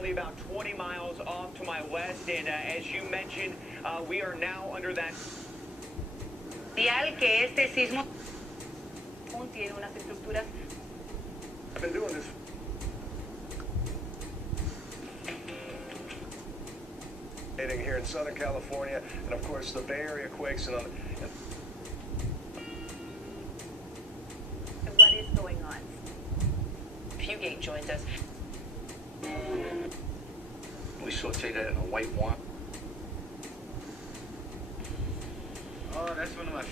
only about 20 miles off to my west, and as you mentioned, we are now under that. Que este sismo tiene unas estructuras. I've been doing this. Here in Southern California, and of course the Bay Area quakes and other. What is going on? Fugate joins us. We saute that in a white wine. Oh, that's one of my.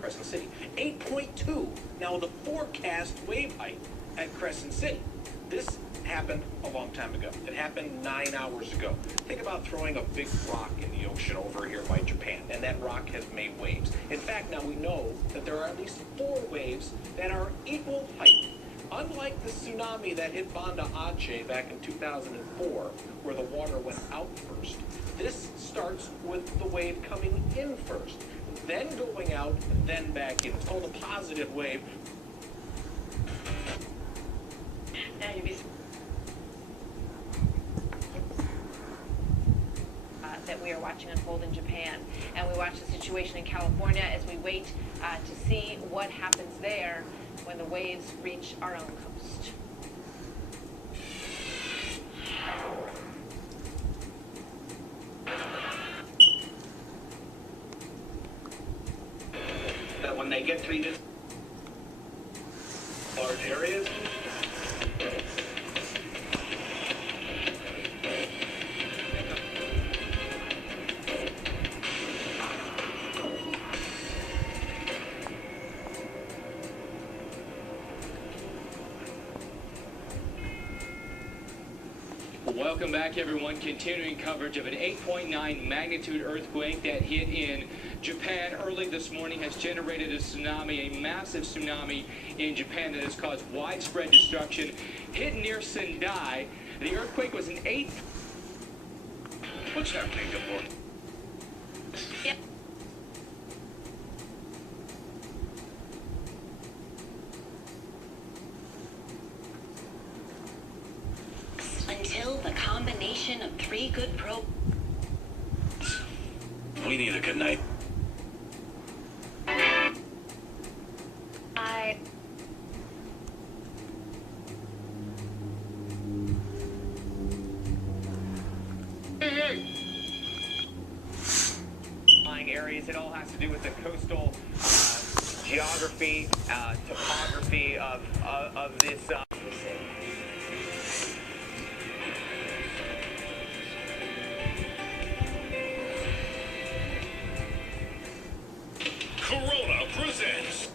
Crescent City, 8.2. Now the forecast wave height at Crescent City. This happened a long time ago. It happened 9 hours ago. Think about throwing a big rock in the ocean over here by Japan, and that rock has made waves. In fact, now we know that there are at least 4 waves that are equal height. Unlike the tsunami that hit Banda Aceh back in 2004, where the water went out first, this starts with the wave coming in first, then going out, then back in. It's called a positive wave. That we are watching unfold in Japan, and we watch the situation in California as we wait to see what happens there when the waves reach our own coast. That when they get to these large areas, Welcome back, everyone. Continuing coverage of an 8.9 magnitude earthquake that hit in Japan early this morning has generated a tsunami, a massive tsunami in Japan that has caused widespread destruction. Hit near Sendai, the earthquake was an 8. What's happening, Gilmore? Yep. Until the combination of 3 good pro. We need a good night. Areas, it all has to do with the coastal geography, topography of this. Corona presents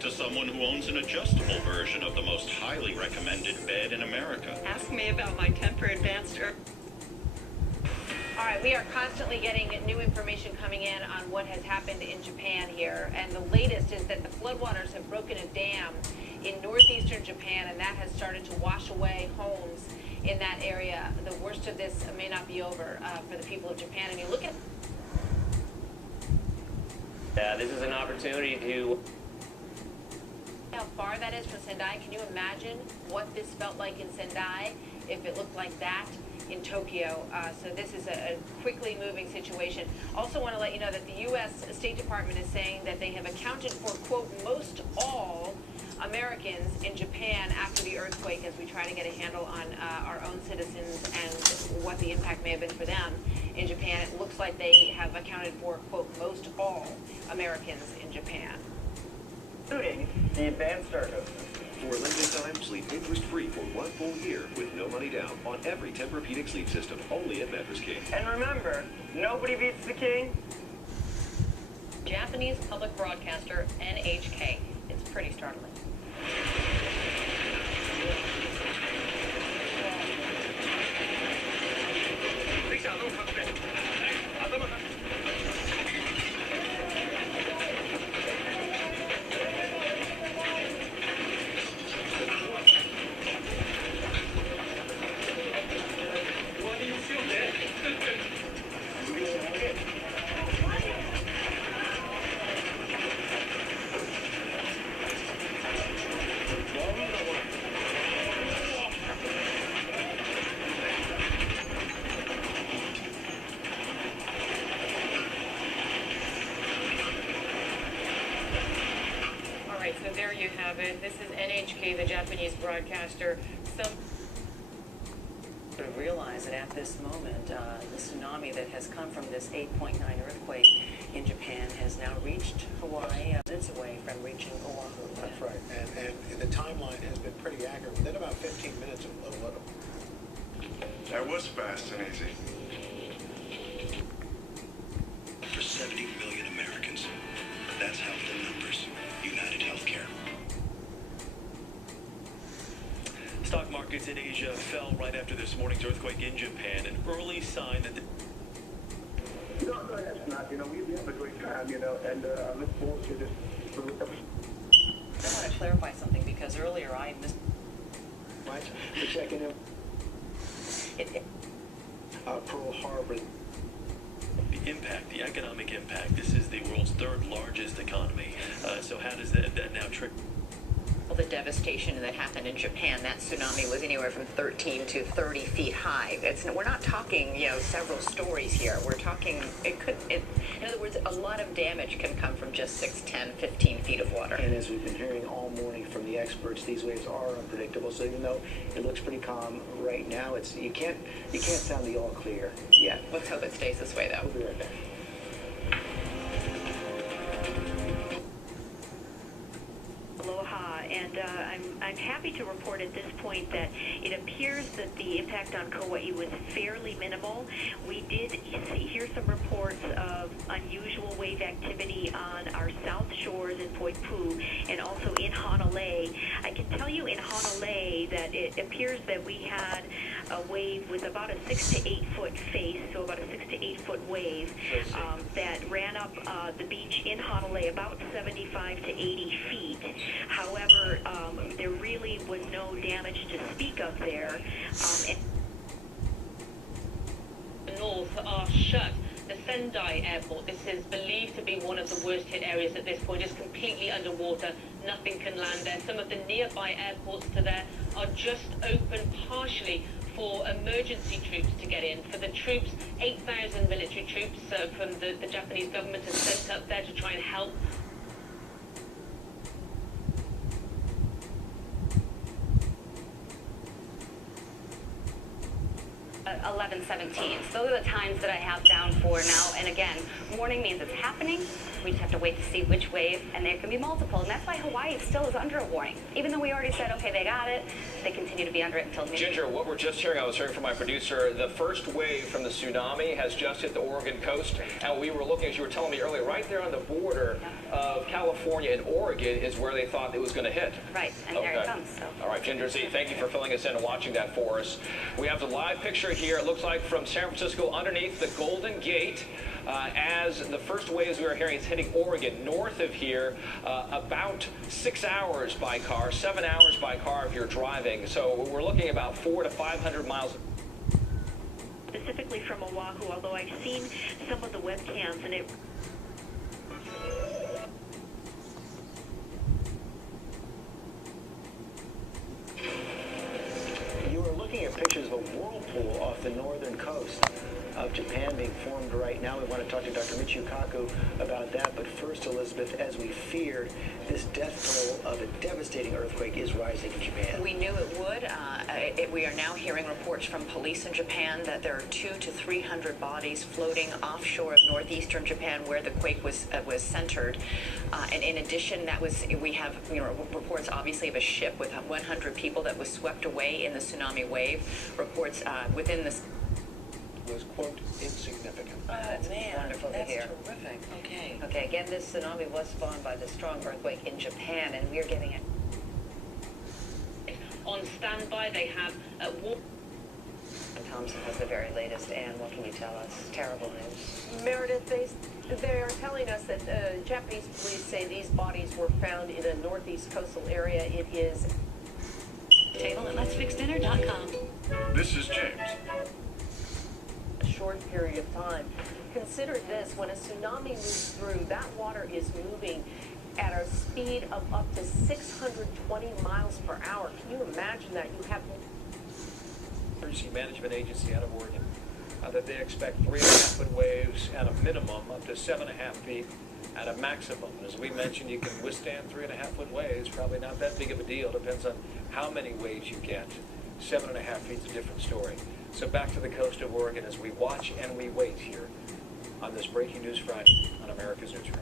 to someone who owns an adjustable version of the most highly recommended bed in America. Ask me about my temper advanced. All right, we are constantly getting new information coming in on what has happened in Japan here, and the latest is that the floodwaters have broken a dam in northeastern Japan, and that has started to wash away homes in that area. The worst of this may not be over for the people of Japan, and you look at... This is an opportunity to... How far that is from Sendai. Can you imagine what this felt like in Sendai if it looked like that in Tokyo? So this is a quickly moving situation. Also want to let you know that the U.S. State Department is saying that they have accounted for, quote, most all Americans in Japan after the earthquake, as we try to get a handle on our own citizens and what the impact may have been for them in Japan. It looks like they have accounted for, quote, most all Americans in Japan. Including the advanced diagnosis. For a limited time, sleep interest-free for 1 full year with no money down on every Tempur-Pedic sleep system, only at Mattress King. And remember, nobody beats the king. Japanese public broadcaster NHK. It's pretty startling. So there you have it. This is NHK, the Japanese broadcaster. To realize that at this moment, the tsunami that has come from this 8.9 earthquake in Japan has now reached Hawaii, minutes away from reaching Oahu. That's right. And the timeline has been pretty accurate. Within about 15 minutes of little. That was fast and easy. For 70 million Americans. That's health in numbers. United Healthcare. Stock markets in Asia fell right after this morning's earthquake in Japan, an early sign that the... No, that's not. We have a great time, and I look forward to this. I want to clarify something because earlier I missed. Right? For checking in. Pearl Harbor. The impact, the economic impact. This is the world's third largest economy. So how does that now trick? The devastation that happened in Japan, that tsunami was anywhere from 13 to 30 feet high. We're not talking, several stories here. We're talking, in other words, a lot of damage can come from just 6, 10, 15 feet of water. And as we've been hearing all morning from the experts, these waves are unpredictable. So even though it looks pretty calm right now, you can't sound the all clear yet. Let's hope it stays this way, though. We'll be right back. Aloha, and I'm happy to report at this point that it appears that the impact on Kauai was fairly minimal. We did hear some reports of unusual wave activity on our south shores in Poipu and also in Honolulu. I can tell you in Honolulu that it appears that we had a wave with about a 6 to 8 foot face, so about a 6 to 8 foot wave that ran up the beach in Honolulu about 75 to 80 feet. However, there really was no damage to speak of there. The north are shut. The Sendai airport, this is believed to be one of the worst hit areas at this point, is completely underwater. Nothing can land there. Some of the nearby airports to there are just open partially for emergency troops to get in. For the troops, 8,000 military troops from the Japanese government has sent up there to try and help. 11:17. So those are the times that I have down for now. And again, warning means it's happening. We just have to wait to see which wave, and there can be multiple. And that's why Hawaii still is under a warning. Even though we already said, okay, they got it, they continue to be under it until... Ginger, what we're just hearing, I was hearing from my producer, the first wave from the tsunami has just hit the Oregon coast. And we were looking, as you were telling me earlier, right there on the border of California and Oregon is where they thought it was going to hit. Right, and okay. there it comes. So. All right, Ginger Z, thank you for filling us in and watching that for us. We have the live picture here. It looks like from San Francisco underneath the Golden Gate. As the first waves we are hearing is hitting Oregon, north of here, about 6 hours by car, 7 hours by car if you're driving. So we're looking about 400 to 500 miles. Specifically from Oahu, although I've seen some of the webcams and it... You are looking at pictures of a whirlpool off the northern coast of Japan being formed right now. We want to talk to Dr. Michio Kaku about that. But first, Elizabeth, as we feared, this death toll of a devastating earthquake is rising in Japan. We knew it would. We are now hearing reports from police in Japan that there are 200 to 300 bodies floating offshore of northeastern Japan where the quake was centered. And in addition, we have reports obviously of a ship with 100 people that was swept away in the tsunami wave. Reports within this was, quote, insignificant. Oh, man, wonderful to that's hear. terrific. Okay. Okay, again, this tsunami was spawned by the strong earthquake in Japan, and we're getting it on standby. They have Thompson has the very latest. And what can you tell us? Terrible news. Meredith, they are telling us that Japanese police say these bodies were found in a northeast coastal area. It is table at letsfixdinner.com. This is James. A short period of time. Consider this, when a tsunami moves through, that water is moving at a speed of up to 620 miles per hour. Can you imagine that? You have Emergency Management Agency out of Oregon that they expect 3.5 foot waves at a minimum up to 7.5 feet. at a maximum. As we mentioned, you can withstand 3.5-foot waves. Probably not that big of a deal. Depends on how many waves you get. 7.5 feet's a different story. So back to the coast of Oregon as we watch and we wait here on this Breaking News Friday on America's Newsroom.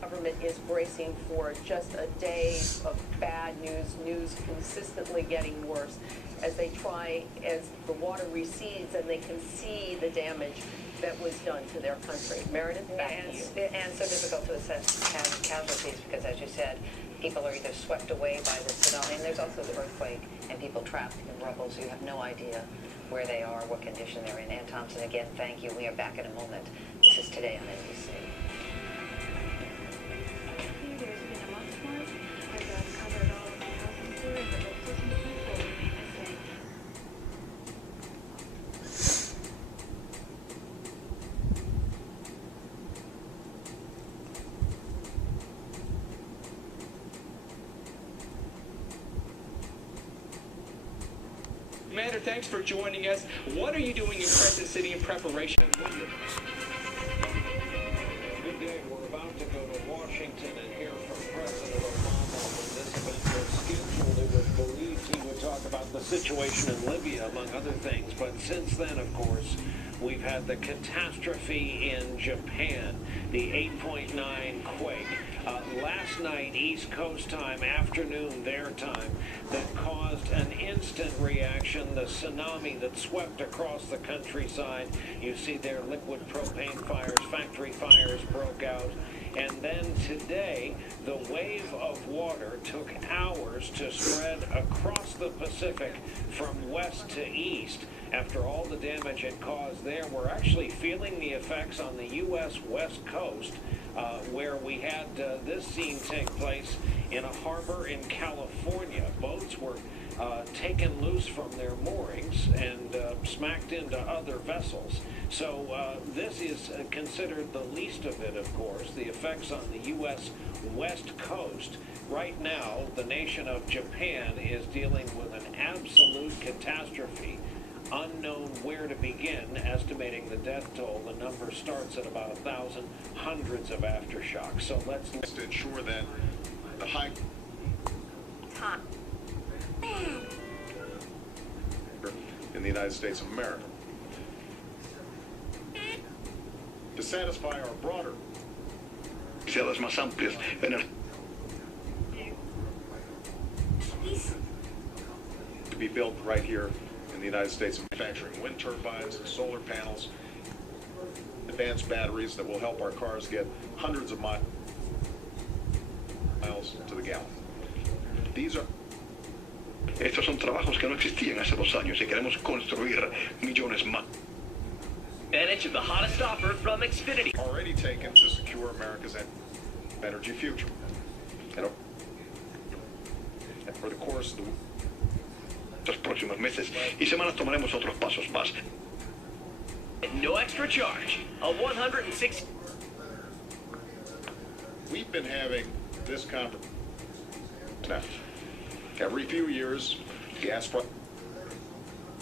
Government is bracing for just a day of bad news consistently getting worse as they try, as the water recedes and they can see the damage that was done to their country. Meredith, back to you. And so difficult to assess casualties because, as you said, people are either swept away by the tsunami, and there's also the earthquake, and people trapped in rubble, so you have no idea where they are, what condition they're in. Ann Thompson, again, thank you. We are back in a moment. This is Today on NBC. Commander, thanks for joining us. What are you doing in Crescent City in preparation? Good day. We're about to go to Washington and hear from President Obama when this event was scheduled. It was believed he would talk about the situation in Libya, among other things. But since then, of course, we've had the catastrophe in Japan, the 8.9 quake. Last night, East Coast time, afternoon their time, that caused an instant reaction, the tsunami that swept across the countryside. You see there liquid propane fires, factory fires broke out. And then today, the wave of water took hours to spread across the Pacific from west to east. After all the damage it caused there, we're actually feeling the effects on the U.S. West Coast, where we had this scene take place in a harbor in California. Boats were taken loose from their moorings and smacked into other vessels. So this is considered the least of it, of course, the effects on the U.S. West Coast. Right now, the nation of Japan is dealing with an absolute catastrophe. Unknown where to begin estimating the death toll. The number starts at about 1,000, hundreds of aftershocks. So let's to ensure that the high in the United States of America to satisfy our broader las más amplias to be built right here in the United States, manufacturing wind turbines, solar panels, advanced batteries that will help our cars get hundreds of miles to the gallon. Estos son trabajos que no existían hace 2 años y queremos construir millones más. Advantage of the hottest offer from Xfinity. Already taken to secure America's energy future. And for the course of los próximos meses y semanas tomaremos otros pasos más. No extra charge. A 106. We've been having this conference now. Every few years, gas price,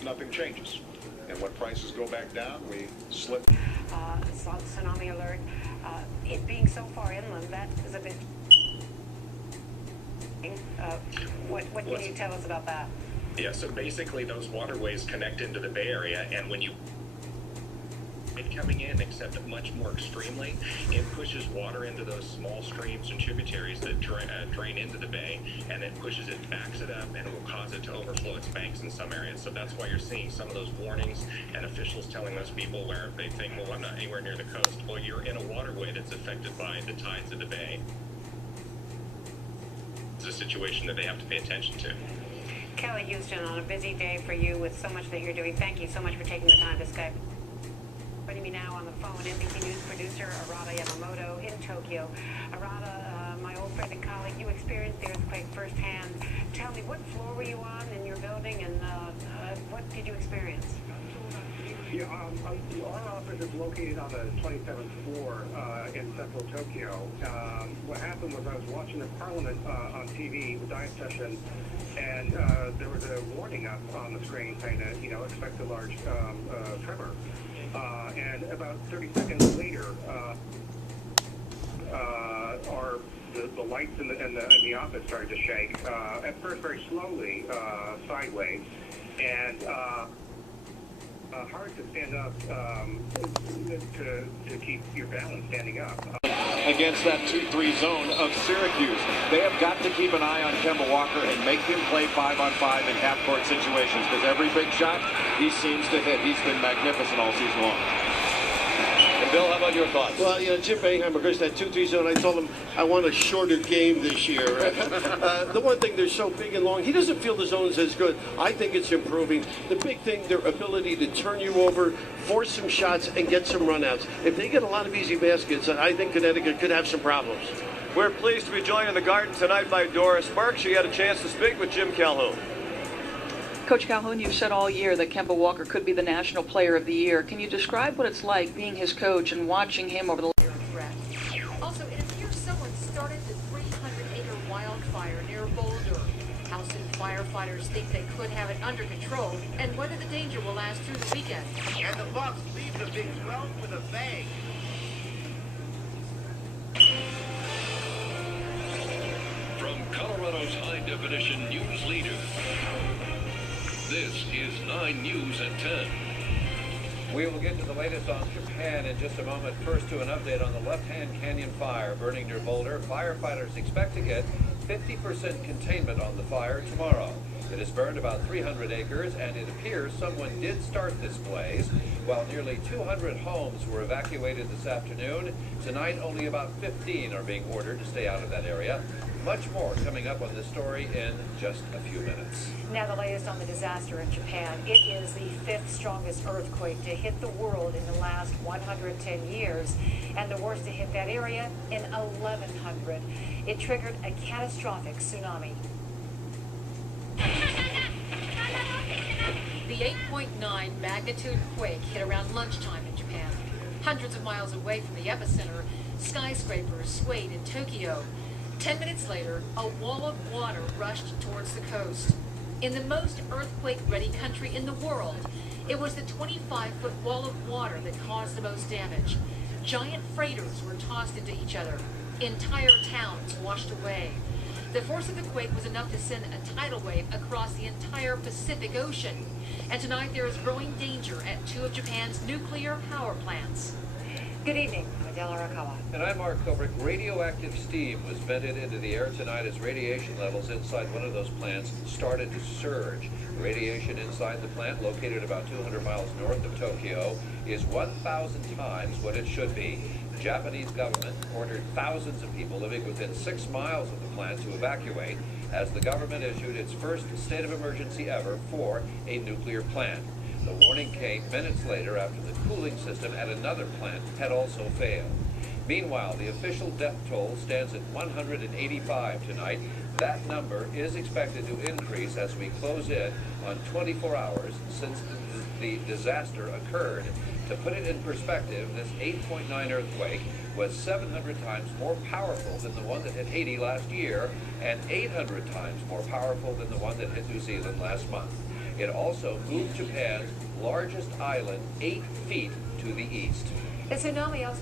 nothing changes. And when prices go back down, we slip. Tsunami alert. It being so far inland, that is a bit... What can you tell us about that? Yeah, so basically those waterways connect into the Bay Area, and when you coming in, except much more extremely, it pushes water into those small streams and tributaries that drain into the bay, and it pushes it, backs it up, and it will cause it to overflow its banks in some areas. So that's why you're seeing some of those warnings and officials telling those people where they think, well, I'm not anywhere near the coast. Well, you're in a waterway that's affected by the tides of the bay. It's a situation that they have to pay attention to. Kelly Houston, on a busy day for you with so much that you're doing, thank you so much for taking the time to Skype. Joining me now on the phone, NBC News producer Arata Yamamoto in Tokyo. Arata, my old friend and colleague, you experienced the earthquake firsthand. Tell me, what floor were you on in your building, and what did you experience? Yeah, our office is located on the 27th floor in central Tokyo. What happened was I was watching the parliament on TV, the diet session, and there was a warning up on the screen saying that, expect a large tremor. And about 30 seconds later, the lights in the office started to shake. At first, very slowly, sideways, and hard to stand up to keep your balance standing up. Against that 2-3 zone of Syracuse. They have got to keep an eye on Kemba Walker and make him play 5-on-5 in half-court situations, because every big shot he seems to hit. He's been magnificent all season long. And Bill, how about your thoughts? Well, Jim Boeheim, against that 2-3 zone, I told him I want a shorter game this year. The one thing, they're so big and long, he doesn't feel the zone's as good. I think it's improving. The big thing, their ability to turn you over, force some shots, and get some runouts. If they get a lot of easy baskets, I think Connecticut could have some problems. We're pleased to be joined in the Garden tonight by Doris Burke. She had a chance to speak with Jim Calhoun. Coach Calhoun, you've said all year that Kemba Walker could be the National Player of the Year. Can you describe what it's like being his coach and watching him over the Also, it appears someone started the 300-acre wildfire near Boulder. How soon firefighters think they could have it under control, and whether the danger will last through the weekend. And the Bucks leave the Big 12 with a bang. From Colorado's high-definition news leader, this is 9 News at 10. We will get to the latest on Japan in just a moment. First, to an update on the Left-Hand Canyon fire burning near Boulder. Firefighters expect to get 50% containment on the fire tomorrow. It has burned about 300 acres, and it appears someone did start this blaze. While nearly 200 homes were evacuated this afternoon, tonight only about 15 are being ordered to stay out of that area. Much more coming up on this story in just a few minutes. Now the latest on the disaster in Japan. It is the 5th strongest earthquake to hit the world in the last 110 years, and the worst to hit that area in 1100. It triggered a catastrophic tsunami. The 8.9 magnitude quake hit around lunchtime in Japan. Hundreds of miles away from the epicenter, skyscrapers swayed in Tokyo. 10 minutes later, a wall of water rushed towards the coast. In the most earthquake-ready country in the world, it was the 25-foot wall of water that caused the most damage. Giant freighters were tossed into each other. Entire towns washed away. The force of the quake was enough to send a tidal wave across the entire Pacific Ocean. And tonight there is growing danger at 2 of Japan's nuclear power plants. Good evening. I'm Adele Arakawa. And I'm Mark Kubrick. Radioactive steam was vented into the air tonight as radiation levels inside one of those plants started to surge. Radiation inside the plant, located about 200 miles north of Tokyo, is 1,000 times what it should be. The Japanese government ordered thousands of people living within 6 miles of the plant to evacuate, as the government issued its first state of emergency ever for a nuclear plant. The warning came minutes later after the cooling system at another plant had also failed. Meanwhile, the official death toll stands at 185 tonight. That number is expected to increase as we close in on 24 hours since the disaster occurred. To put it in perspective, this 8.9 earthquake was 700 times more powerful than the one that hit Haiti last year, and 800 times more powerful than the one that hit New Zealand last month. It also moved Japan's largest island 8 feet to the east. The tsunami also